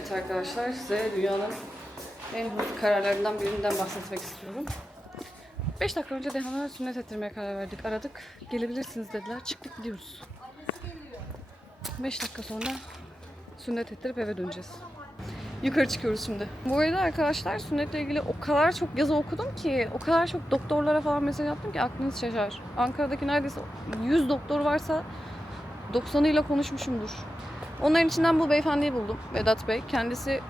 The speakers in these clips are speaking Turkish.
Evet arkadaşlar, size dünyanın en hızlı kararlarından birinden bahsetmek istiyorum. 5 dakika önce Dehan'a sünnet ettirmeye karar verdik. Aradık, gelebilirsiniz dediler. Çıktık gidiyoruz. 5 dakika sonra sünnet ettirip eve döneceğiz. Yukarı çıkıyoruz şimdi. Bu arada arkadaşlar sünnetle ilgili o kadar çok yazı okudum ki, o kadar çok doktorlara falan mesaj attım ki aklınız şaşar. Ankara'daki neredeyse 100 doktor varsa 90'ıyla konuşmuşumdur. Onların içinden bu beyefendiyi buldum. Vedat Bey. Kendisi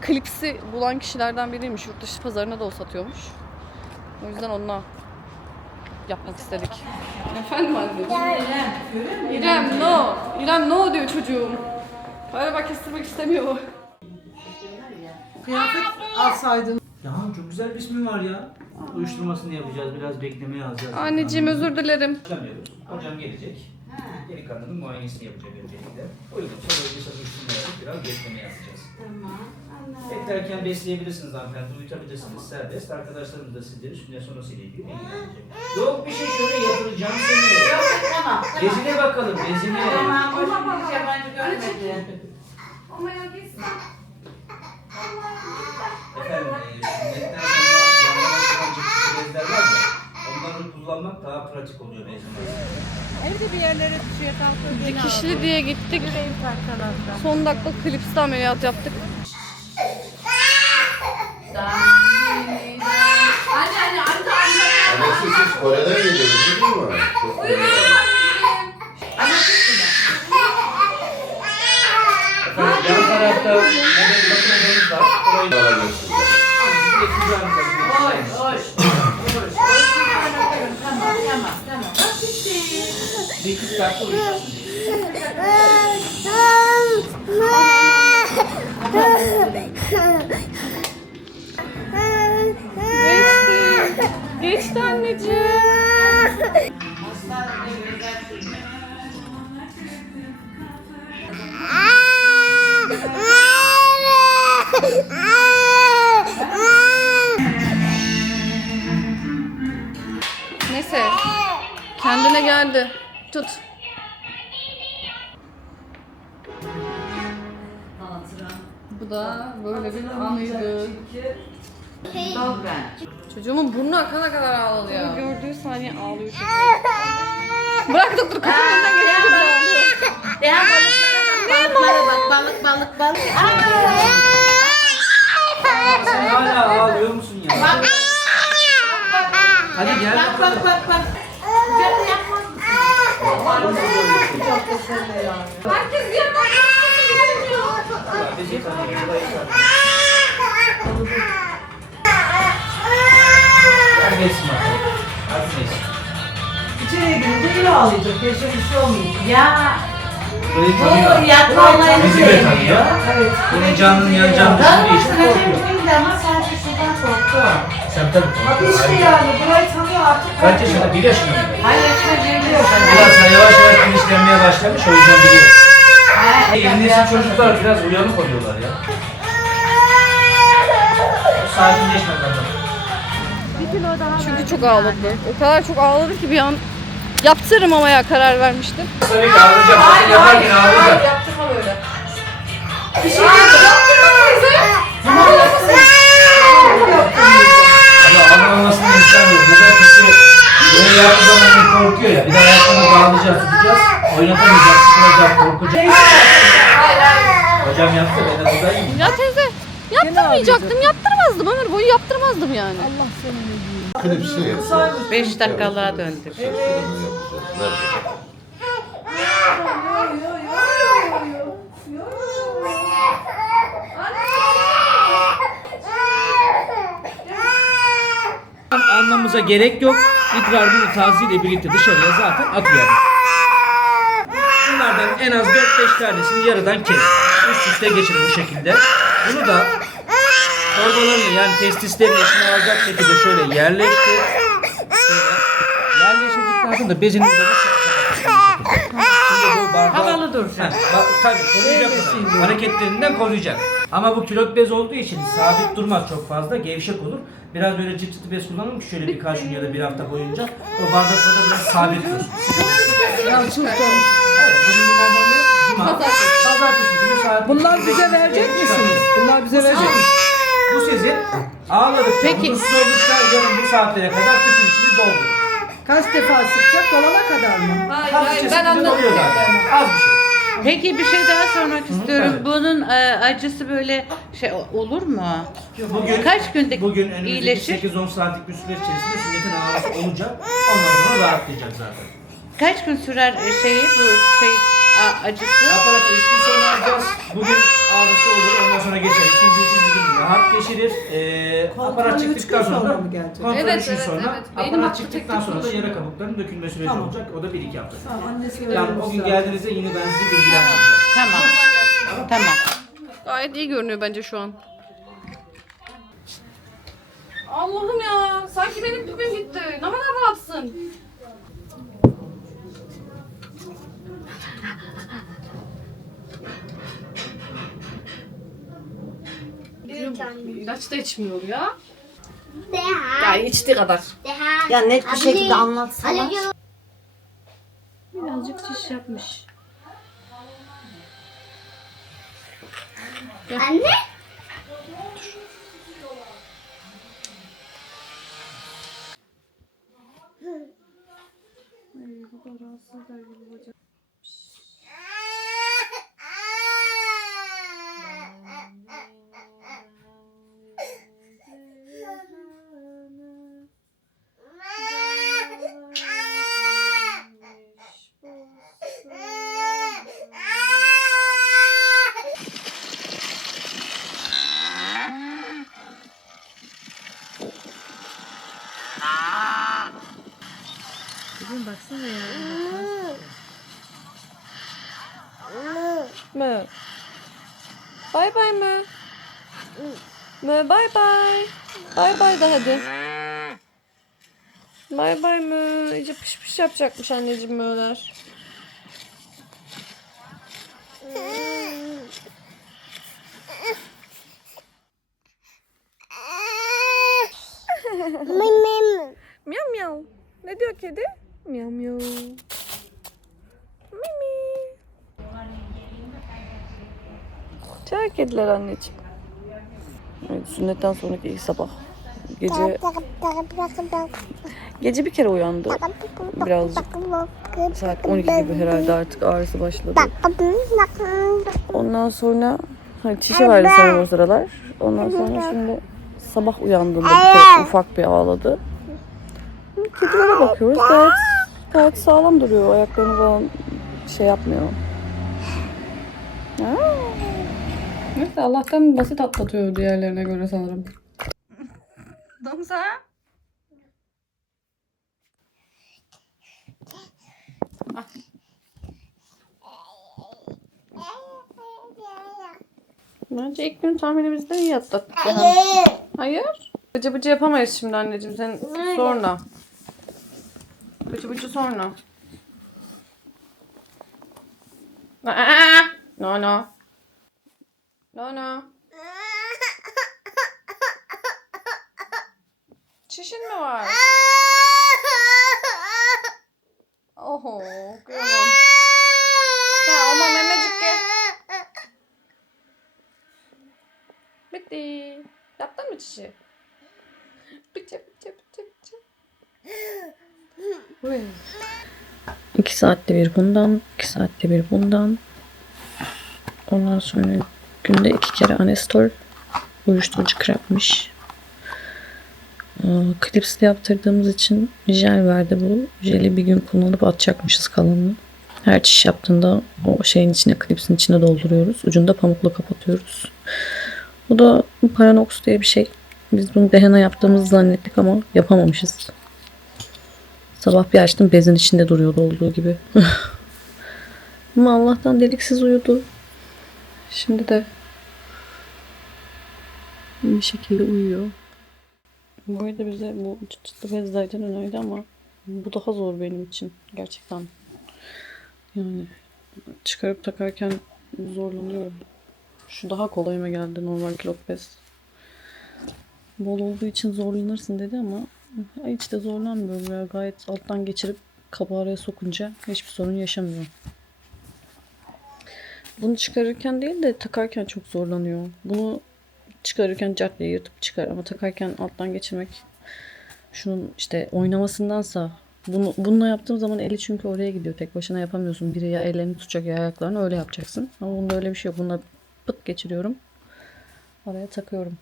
klipsi bulan kişilerden biriymiş. Yurt dışı pazarına da o satıyormuş. O yüzden onunla yapmak istedik. Efendim anne? İrem no. İrem no diyor çocuğum. Galiba kestirmek istemiyor. Kıyafet alsaydın. Ya çok güzel bir ismi var ya. Uyuşturmasını yapacağız, biraz beklemeye alacağız. Anneciğim özür dilerim. Hocam gelecek. Delikanlının muayenesini yapacak öncelikle. Uygunsa bölgesel uyuşturmaya biraz beklemeye alacağız. Tamam. Beklerken besleyebilirsiniz hanımefendi, uyutabilirsiniz serbest. Arkadaşlarımız da sizleri sünnet sonrasıyla ilgili ilgilenecek. Yok bir şey şöyle yatıracağım seni. Yok tamam. Gezine bakalım, gezine. Tamam. Hiç yabancı görmedi. Ama ya gitsin. Efendim, sünnetten sonra yanlara çıkan çıkıcı bezler var ya, onları kullanmak daha pratik oluyor bezler. Evde bir yerlere düşüyor kalkıyor. Dikişli diye gittik. Son dakika klipste ameliyat yaptık. Anne. Annesi siz Kore'den geliyorsunuz değil mi? Çok Kore'den. Efendim, yan tarafta nöbet bakım odamız var. Orayı da Alabilirsiniz. Hoş. Tamam. bir iki saatte uyuyacaksınız. Geçti anneciğim. Neyse. Kendine geldi. Tut. Bu da böyle bir anıydı. Çocuğumun burnu akana kadar ağladı ya. Gördüğü saniye ağlıyor çocuk. Bırak doktor kapının önünden geçince bile ağlıyor. Deha balıklara bak. Balık. Sen hala ağlıyor musun ya? Hadi gel bakalım. Bak. Canı yapmaz mısın? Herkes bir yandan gelmiyor. Bizi tanıyor, burayı tanıyor. Hadi geçsin bakalım. Hadi geçsin. İçeriye girince yine ağlayacak. Yaşa bir şey olmayacak. Ya. Burayı Bu tanıyor. yatma olayını Bizi de sevmiyor. tanıyor. Evet. Bunun canının yanacağını Canım düşündüğü için sıkıntı korkuyor. değildi ama sadece şuradan korktu. Sen tabii Bak korkuyorsun. işte yani burayı tanıyor artık. Kaç yaşında? 1 yaşında mı? Hayır yaşına girmiyor. Biraz yavaş bilinçlenmeye başlamış, o yüzden biliyor. Yeni nesil çocuklar biraz uyanık oluyorlar ya. O sakinleşmez adam. Çünkü çok ağladı. O kadar çok ağladı ki bir an yaptırmamaya karar vermiştim. Tabii ki ağlayacak, sakın yaparken ağlayacak. Yaptırma böyle. Bir şey yaptırma teyze. Ama ağlamasını istemiyorum. Neden? Çünkü böyle yaptığı zaman korkuyor ya. Bir de ayaklarını bağlayacağız, tutacağız. Oynatamayacağız, sıkılacak, korkacak. Hocam yaptı, ben de buradayım. Ya teyze yaptırmayacaktım, yaptırmazdım. Ömür boyu yaptırmazdım yani. Klipsi yapacağız. 5 dakikalığa döndük. Onu yapacağız. Nerede? Almamıza gerek yok. İdrar bunu taziyle birlikte dışarıya zaten atıyor. Bunlardan en az 4-5 tanesini yarıdan kes. Üst üste geçir bu şekilde. Bunu da torbalarını yani testislerin içine alacak şekilde şöyle yerleştir. Şöyle yerleştirdikten sonra bezini de şimdi bu bardağı... Havalı dursun. Tabii koruyacak onu. Hareketlerinden koruyacak. Ama bu külot bez olduğu için sabit durmaz çok fazla, gevşek olur. Biraz böyle çıt çıtı bez kullanalım ki şöyle birkaç gün ya da bir hafta boyunca o bardaklarda biraz sabit dursun. Yanlış mı? Evet, bugün günlerden de Cuma, Pazartesi günü saat. Bunlar bize verecek misiniz? Bunlar bize verecek misiniz? Bu sizin. Ağladıkça, Peki. huzursuz oldukça yarın bu saatlere kadar tüpün içini doldur. Kaç defa sıkacak? Dolana kadar mı? Hayır Hafifçe sıkınca doluyor zaten. Az bir şey. Peki bir şey daha sormak istiyorum. Bunun acısı böyle şey olur mu? Bugün, Kaç günde bugün önümüzdeki iyileşir? 8-10 saatlik bir süreç içerisinde sünnetin ağrısı olacak. Ondan sonra rahatlayacak zaten. Kaç gün sürer acısı? Aparatı 3 gün sonra alacağız. Bugün ağrısı olur, ondan sonra geçer. İkinci, üçüncü gün rahat geçirir. Aparat Kontrol üç çıktıktan gün sonra sonra mı gelecek? kontrol Evet, 3 gün evet, sonra. evet. Beynim Aparat aklı çıktıktan tek sonra da tek yara kabuklarının dökülme süreci Tamam. olacak. O da 1-2 hafta. Tamam, annesi Yani o gün öğrenmiş geldiğinizde yine ben sizi bilgilendireceğim. Tamam. Tamam. Gayet iyi görünüyor bence şu an. Allah'ım ya. Sanki benim tüpüm gitti. Ne kadar rahatsın. İlaç da içmiyor ya. Yani içtiği kadar. Ya net bir şekilde anlatsana. Birazcık şiş yapmış. Anne? Mö. Bay bay mö. Mö bay bay. Bay bay de hadi. Bay bay mö. İyice piş piş yapacakmış anneciğim möler. Miyav miyav. Ne diyor kedi? Miyav miyav. Mimi. Çay kediler anneciğim. Evet, sünnetten sonraki ilk sabah. Gece bir kere uyandı. Birazcık. Saat 12 gibi herhalde artık ağrısı başladı. Ondan sonra hani çişi vardı sanırım o sıralar. Ondan sonra şimdi sabah uyandığında bir kere ufak bir ağladı. Kedilere bakıyoruz. Gayet sağlam duruyor. Ayaklarını falan şey yapmıyor. Neyse Allah'tan basit atlatıyor diğerlerine göre sanırım. Damsa. Bence ilk gün tahminimizden iyi atlattık. Hayır. Bıcı bıcı yapamayız şimdi anneciğim. Sen sonra. Bıcı bıcı sonra. No no. No no. Çişin mi var? Oho. Kıyamam. Ya ama memecik gel. Bitti. Yaptın mı çişi? Bıcı bıcı bıcı bıcı. 2 saatte bir bundan, 2 saatte bir bundan. Ondan sonra günde 2 kere Anestol, uyuşturucu kremmiş. Klipsle yaptırdığımız için jel verdi bu. Jeli bir gün kullanıp atacakmışız kalanını. Her çiş yaptığında o şeyin içine, klipsin içine dolduruyoruz. Ucunda pamukla kapatıyoruz. Bu da Paranox diye bir şey. Biz bunu dehena yaptığımızı zannettik ama yapamamışız. Sabah bir açtım, bezin içinde duruyordu olduğu gibi. Ama Allah'tan deliksiz uyudu. Şimdi de bir şekilde uyuyor. Bu arada bize bu çıt çıtlı bez zaten önerdi ama bu daha zor benim için. Gerçekten. Yani çıkarıp takarken zorlanıyorum. Şu daha kolayıma geldi, normal kilot bez. Bol olduğu için zorlanırsın dedi ama hiç de zorlanmıyorum ya. Gayet alttan geçirip kabağı araya sokunca hiçbir sorun yaşamıyorum. Bunu çıkarırken değil de takarken çok zorlanıyor. Bunu çıkarırken cart diye yırtıp çıkar ama takarken alttan geçirmek şunun işte oynamasındansa bununla yaptığım zaman eli çünkü oraya gidiyor. Tek başına yapamıyorsun. Biri ya ellerini tutacak ya ayaklarını öyle yapacaksın. Ama bunda öyle bir şey yok. Bunda pıt geçiriyorum. Araya takıyorum.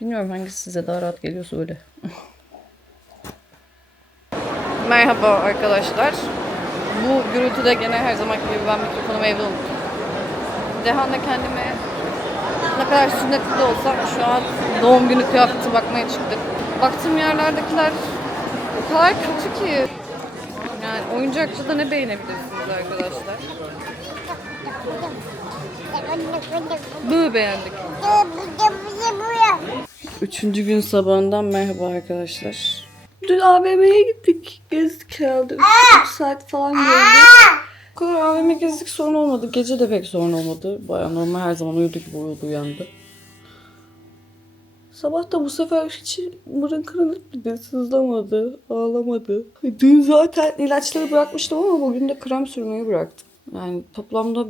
Bilmiyorum hangisi size daha rahat geliyorsa öyle. Merhaba arkadaşlar. Bu gürültüde gene her zaman gibi ben mikrofonumu evde unuttum. Dehan'la kendime ne kadar sünnetli de olsam şu an doğum günü kıyafeti bakmaya çıktık. Baktığım yerlerdekiler o kadar kötü ki. Yani oyuncakçıda ne beğenebilirsiniz arkadaşlar? Böyle beğendik. Üçüncü gün sabahından merhaba arkadaşlar. Dün AVM'ye gittik. Gezdik herhalde. 3 saat falan gezdik. O kadar AVM gezdik sorun olmadı. Gece de pek sorun olmadı. Baya normal her zaman uyudu gibi uyandı. Sabah da bu sefer hiç mırın kırılıp sızlamadı, ağlamadı. Dün zaten ilaçları bırakmıştım ama bugün de krem sürmeyi bıraktım. Yani toplamda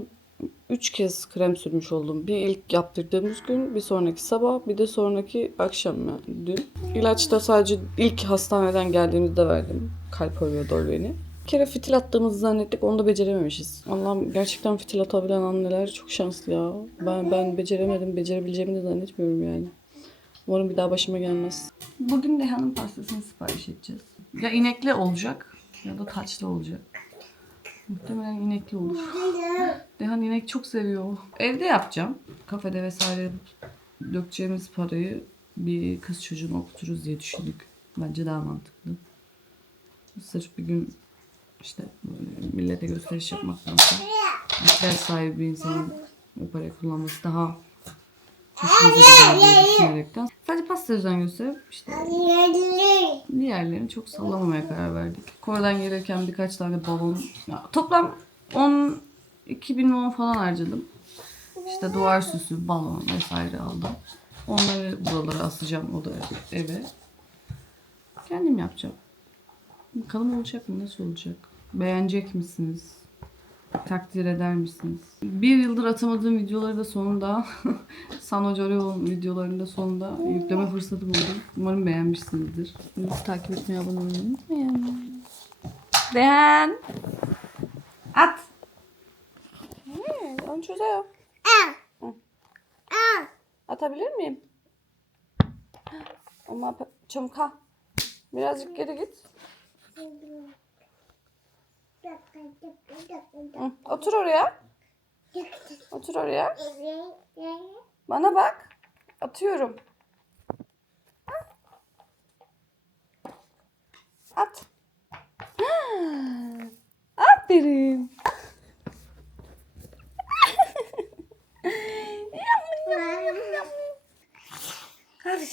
3 kez krem sürmüş oldum. Bir ilk yaptırdığımız gün, bir sonraki sabah, bir de sonraki akşam yani dün. İlaç da sadece ilk hastaneden geldiğimizde verdim. Kalp arıyordu beni. Bir kere fitil attığımızı zannettik, onu da becerememişiz. Allah'ım gerçekten fitil atabilen anneler çok şanslı ya. Ben beceremedim, becerebileceğimi de zannetmiyorum yani. Umarım bir daha başıma gelmez. Bugün Dehan'ın pastasını sipariş edeceğiz. Ya inekli olacak ya da taçlı olacak. Muhtemelen inekli olur. Dehan inek çok seviyor. Evde yapacağım. Kafede vesaire dökeceğimiz parayı bir kız çocuğunu okuturuz diye düşündük. Bence daha mantıklı. Sırf bir gün işte millete gösteriş yapmaktansa ihtiyaç sahibi bir insanın o parayı kullanması daha hoşumuza gider diye düşünerekten. Sadece pasta özen gösterip işte diğerlerini çok sallamamaya karar verdik. Kore'den gelirken birkaç tane balon. Ya, toplam 12.000 won falan harcadım. İşte duvar süsü, balon vesaire aldım. Onları buralara asacağım o da eve. Kendim yapacağım. Bakalım olacak mı? Nasıl olacak? Beğenecek misiniz? Takdir eder misiniz? Bir yıldır atamadığım videoları da sonunda Sanojoreon videolarında sonunda yükleme fırsatı buldum. Umarım beğenmişsinizdir. Bizi takip etmeyi, abone olmayı unutmayın. Beğen. At. Onu çözüyor. Atabilir miyim? Ama çamka. Birazcık geri git. Otur oraya. Otur oraya. Bana bak. Atıyorum. At. Aferin. Hadi.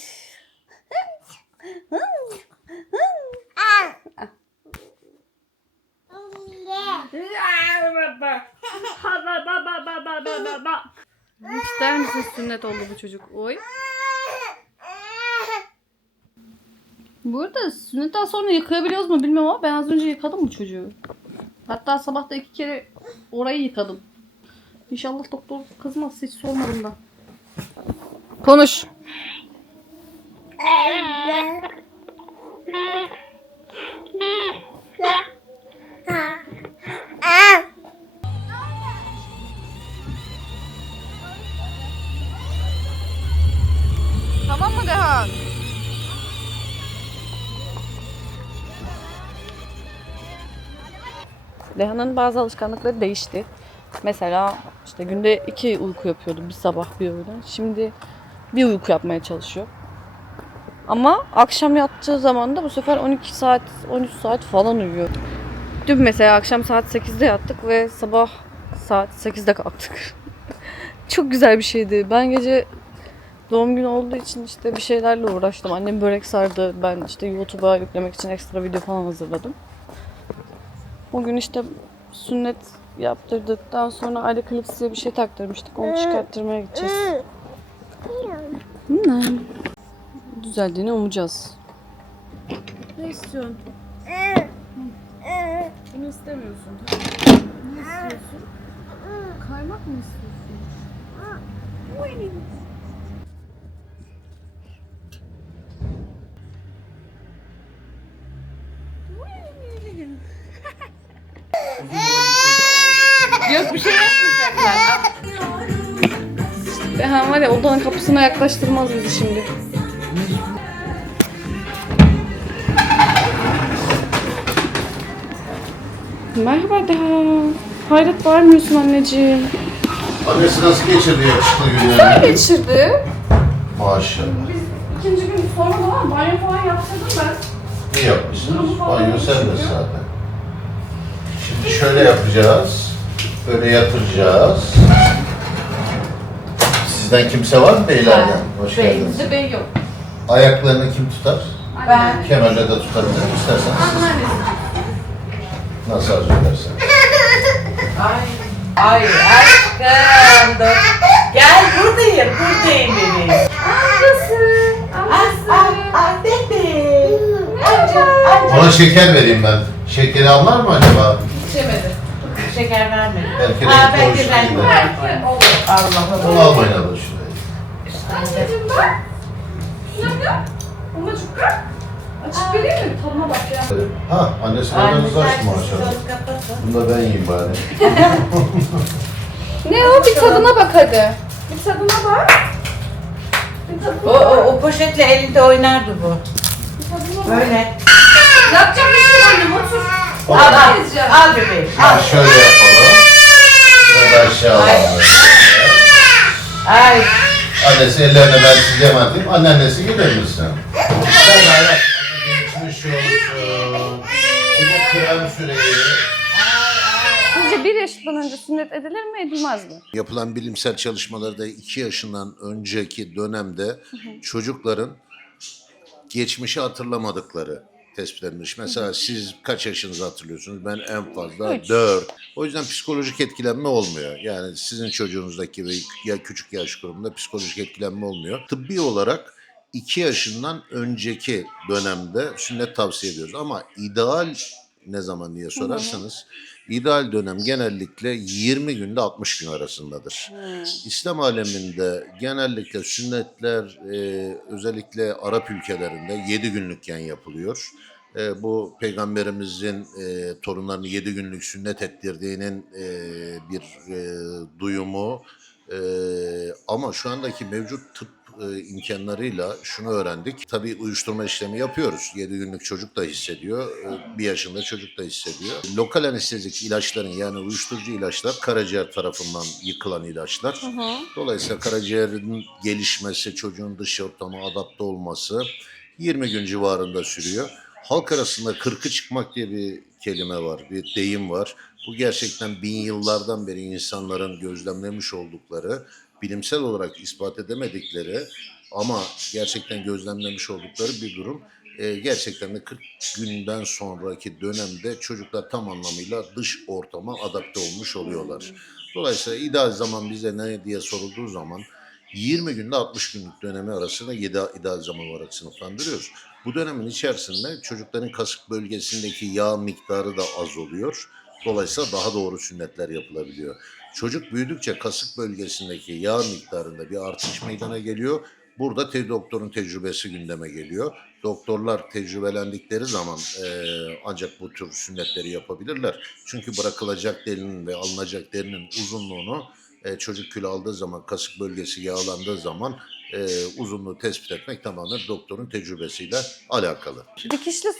İster misin sünnet oldu bu çocuk? Oy. Bu arada sünnetten sonra yıkayabiliyoruz mu bilmiyorum ama ben az önce yıkadım bu çocuğu. Hatta sabah da 2 kere orayı yıkadım. İnşallah doktor kızmaz, hiç sormadım da. Konuş. Tamam mı Dehan? Dehan'ın bazı alışkanlıkları değişti. Mesela işte günde 2 uyku yapıyordu. Bir sabah bir öğlen. Şimdi bir uyku yapmaya çalışıyor. Ama akşam yattığı zaman da bu sefer 12 saat, 13 saat falan uyuyor. Dün mesela akşam saat 8'de yattık ve sabah saat 8'de kalktık. Çok güzel bir şeydi. Ben gece doğum günü olduğu için işte bir şeylerle uğraştım. Annem börek sardı. Ben işte YouTube'a yüklemek için ekstra video falan hazırladım. Bugün işte sünnet yaptırdıktan sonra aile klips diye bir şey taktırmıştık. Onu çıkarttırmaya gideceğiz. Düzeldiğini umacağız. Ne istiyorsun? Bunu istemiyorsun. Ne istiyorsun? Yok bir şey yapmayacaklar. Dehan var ya odanın kapısına yaklaştırmaz bizi şimdi. Merhaba Dehan. Hayret bağırmıyorsun anneciğim. Annesi nasıl geçirdi yakışıklı Güzel günlerini? geçirdi. Maşallah. İkinci gün sonra da banyo falan yaptırdım ben. İyi yapmışsınız. Banyo serbest zaten. Şimdi şöyle yapacağız. Böyle yatıracağız. Sizden kimse var mı beylerden? Hoş geldiniz. Bizde bey yok. Ayaklarını kim tutar? Ben. Kemal'le de tutabilirim isterseniz. Nasıl arzu edersen. Ay aşkım. Dur. Gel buradayım bebeğim. Bebeğim. Ona şeker vereyim ben. Şekeri anlar mı acaba? İçemedi. Şeker vermedim. Belki Belki renkli hoşuna ben gider. Allah'ım. Onu almayın abla şuraya. Anneciğim bak. Yap yap. Ama çukar. Açık vereyim mi? Tadına bak ya. Ha, annesi aranız açtı maşallah. Bunu da ben yiyeyim bari. Ne o? Bir tadına bak hadi. Bir tadına bak. Bir tadına bak. O poşetle elinde oynardı bu. Bir tadına bak. Böyle. Yapacağım bir şey annem otur. Al bebeğim. Ha, şöyle yapalım. Biraz aşağı alalım. Ay. Annesi ellerine ben size emanetim. Anneannesi gider misin? Sen hayat. Geçmiş olsun. Bir de krem süreyi. Sizce 1 yaşından önce sünnet edilir mi edilmez mi? Yapılan bilimsel çalışmalarda 2 yaşından önceki dönemde çocukların geçmişi hatırlamadıkları tespit edilmiş. Mesela siz kaç yaşınızı hatırlıyorsunuz? Ben en fazla 4. O yüzden psikolojik etkilenme olmuyor. Yani sizin çocuğunuzdaki ve ya küçük yaş grubunda psikolojik etkilenme olmuyor. Tıbbi olarak 2 yaşından önceki dönemde sünnet tavsiye ediyoruz. Ama ideal ne zaman diye sorarsanız ideal dönem genellikle 20 günde 60 gün arasındadır. İslam aleminde genellikle sünnetler özellikle Arap ülkelerinde 7 günlükken yapılıyor. Bu peygamberimizin torunlarını 7 günlük sünnet ettirdiğinin bir duyumu. Ama şu andaki mevcut tıp imkanlarıyla şunu öğrendik. Tabii uyuşturma işlemi yapıyoruz. 7 günlük çocuk da hissediyor. 1 yaşında çocuk da hissediyor. Lokal anestezik ilaçların yani uyuşturucu ilaçlar karaciğer tarafından yıkılan ilaçlar. Dolayısıyla karaciğerin gelişmesi, çocuğun dış ortama adapte olması 20 gün civarında sürüyor. Halk arasında 40'ı çıkmak diye bir kelime var, bir deyim var. Bu gerçekten bin yıllardan beri insanların gözlemlemiş oldukları, bilimsel olarak ispat edemedikleri ama gerçekten gözlemlemiş oldukları bir durum. Gerçekten de 40 günden sonraki dönemde çocuklar tam anlamıyla dış ortama adapte olmuş oluyorlar. Dolayısıyla ideal zaman bize ne diye sorulduğu zaman 20 günde 60 günlük dönemi arasında ideal zaman olarak sınıflandırıyoruz. Bu dönemin içerisinde çocukların kasık bölgesindeki yağ miktarı da az oluyor. Dolayısıyla daha doğru sünnetler yapılabiliyor. Çocuk büyüdükçe kasık bölgesindeki yağ miktarında bir artış meydana geliyor. Burada doktorun tecrübesi gündeme geliyor. Doktorlar tecrübelendikleri zaman ancak bu tür sünnetleri yapabilirler. Çünkü bırakılacak derinin ve alınacak derinin uzunluğunu çocuk kilo aldığı zaman, kasık bölgesi yağlandığı zaman uzunluğu tespit etmek tamamen doktorun tecrübesiyle alakalı. Dikişli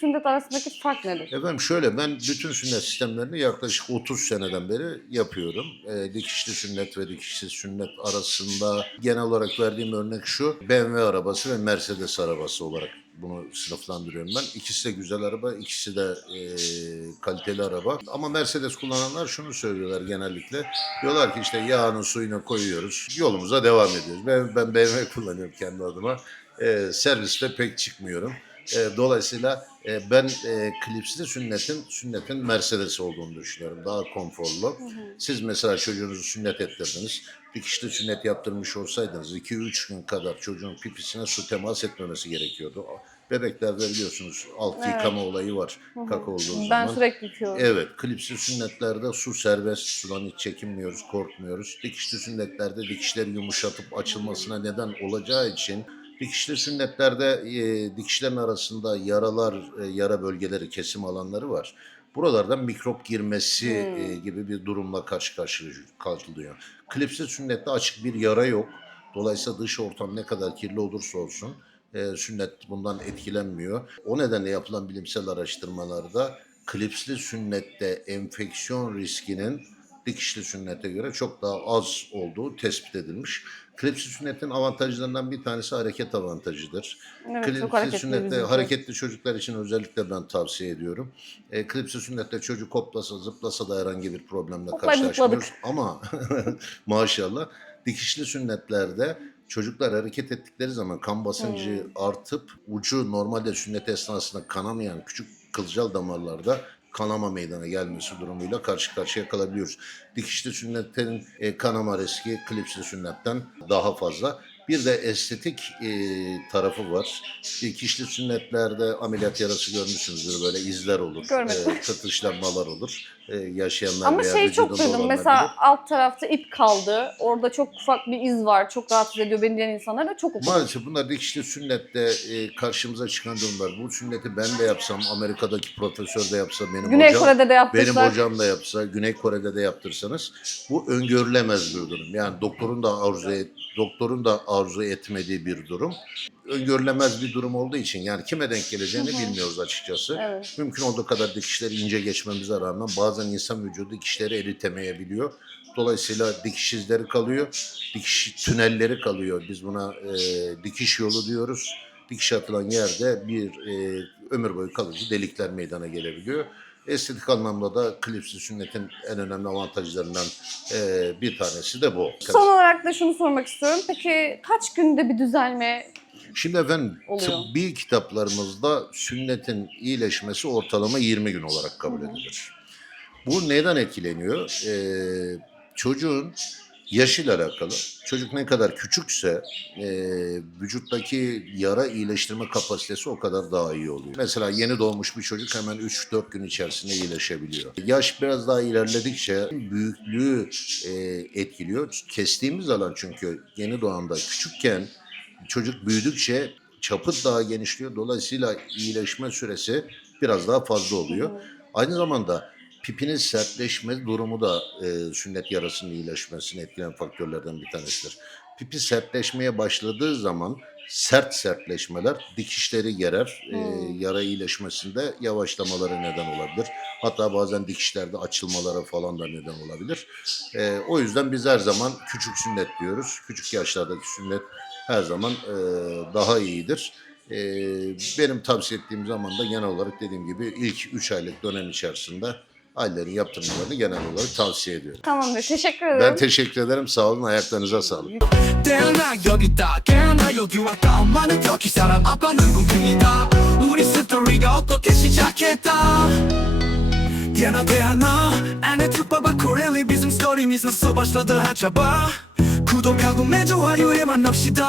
sünnet arasındaki fark nedir? Efendim şöyle, ben bütün sünnet sistemlerini yaklaşık 30 seneden beri yapıyorum. Dikişli sünnet ve dikişsiz sünnet arasında genel olarak verdiğim örnek şu: BMW arabası ve Mercedes arabası olarak bunu sınıflandırıyorum ben. İkisi de güzel araba, ikisi de kaliteli araba. Ama Mercedes kullananlar şunu söylüyorlar genellikle. Diyorlar ki işte yağını suyuna koyuyoruz, yolumuza devam ediyoruz. Ben BMW kullanıyorum kendi adıma. Serviste pek çıkmıyorum. Dolayısıyla ben klipsli sünnetin Mercedes olduğunu düşünüyorum. Daha konforlu. Siz mesela çocuğunuzu sünnet ettirdiniz. Dikişli sünnet yaptırmış olsaydınız 2-3 gün kadar çocuğun pipisine su temas etmemesi gerekiyordu. Bebeklerde biliyorsunuz alt yıkama olayı var kaka olduğu zaman. Ben sürekli yıkıyorum. Evet, klipsi sünnetlerde su serbest, sudan hiç çekinmiyoruz, korkmuyoruz. Dikişli sünnetlerde dikişleri yumuşatıp açılmasına neden olacağı için dikişli sünnetlerde dikişlerin arasında yaralar, yara bölgeleri, kesim alanları var. Buralardan mikrop girmesi gibi bir durumla karşı karşıya kalınıyor. Klipsi sünnette açık bir yara yok. Dolayısıyla dış ortam ne kadar kirli olursa olsun sünnet bundan etkilenmiyor. O nedenle yapılan bilimsel araştırmalarda klipsli sünnette enfeksiyon riskinin dikişli sünnete göre çok daha az olduğu tespit edilmiş. Klipsli sünnetin avantajlarından bir tanesi hareket avantajıdır. Evet, çok Klipsli hareketli sünnette bizimki. hareketli çocuklar için özellikle ben tavsiye ediyorum. Klipsli sünnette çocuk hoplasa zıplasa da herhangi bir problemle Hoplayıp karşılaşmıyoruz. Ama maşallah dikişli sünnetlerde çocuklar hareket ettikleri zaman kan basıncı artıp ucu normalde sünnet esnasında kanamayan küçük kılcal damarlarda kanama meydana gelmesi durumuyla karşı karşıya kalabiliyoruz. Dikişli sünnetin kanama riski klipsli sünnetten daha fazla. Bir de estetik tarafı var. Dikişli sünnetlerde ameliyat yarası görmüşsünüzdür, böyle izler olur, Görmedim. katışlanmalar olur. Yaşayanlar Ama veya şeyi çok vücudunda duydum. olanlar Mesela bilir. alt tarafta ip kaldı. Orada çok ufak bir iz var. Çok rahatsız ediyor beni diyen insanlar da çok ufak. Maalesef bunlar dikişli sünnette karşımıza çıkan durumlar. Bu sünneti ben de yapsam, Amerika'daki profesör de yapsa, Güney Kore'de de yapmışlar. benim hocam da yapsa, Güney Kore'de de yaptırsanız bu öngörülemez bir durum. Yani doktorun da arzu etmediği bir durum. Öngörülemez bir durum olduğu için yani kime denk geleceğini bilmiyoruz açıkçası. Evet. Mümkün olduğu kadar dikişleri ince geçmemize rağmen bazen insan vücudu dikişleri eritemeyebiliyor. Dolayısıyla dikiş izleri kalıyor, dikiş tünelleri kalıyor. Biz buna dikiş yolu diyoruz. Dikiş atılan yerde bir ömür boyu kalıcı delikler meydana gelebiliyor. Estetik anlamda da klipsli sünnetin en önemli avantajlarından bir tanesi de bu. Son olarak da şunu sormak istiyorum. Peki kaç günde bir düzelme? Şimdi efendim Oluyor. tıbbi kitaplarımızda sünnetin iyileşmesi ortalama 20 gün olarak kabul edilir. Bu neden etkileniyor? Çocuğun yaşıyla alakalı. Çocuk ne kadar küçükse vücuttaki yara iyileştirme kapasitesi o kadar daha iyi oluyor. Mesela yeni doğmuş bir çocuk hemen 3-4 gün içerisinde iyileşebiliyor. Yaş biraz daha ilerledikçe büyüklüğü etkiliyor. Kestiğimiz alan çünkü yeni doğanda küçükken çocuk büyüdükçe çapı daha genişliyor. Dolayısıyla iyileşme süresi biraz daha fazla oluyor. Aynı zamanda pipinin sertleşme durumu da sünnet yarasının iyileşmesini etkileyen faktörlerden bir tanesidir. Pipi sertleşmeye başladığı zaman sertleşmeler dikişleri gerer. Yara iyileşmesinde yavaşlamalara neden olabilir. Hatta bazen dikişlerde açılmalara falan da neden olabilir. O yüzden biz her zaman küçük sünnet diyoruz. Küçük yaşlardaki sünnet her zaman daha iyidir. Benim tavsiye ettiğim zaman da genel olarak dediğim gibi ilk 3 aylık dönem içerisinde ailelerin yaptırmalarını genel olarak tavsiye ediyorum. Tamamdır. Teşekkür ederim. Ben teşekkür ederim. Sağ olun. Ayaklarınıza sağlık. 태어나 여기 있다 깨어나 여기 왔다 엄마는 여기 살아 아빠는 군중이다 우리 스토리가 어떻게 시작했다 태어나 안에 특파바 코렐리 비즘 스토리 미소 써봤어도 하자봐 구독하고 내 좋아요에 만납시다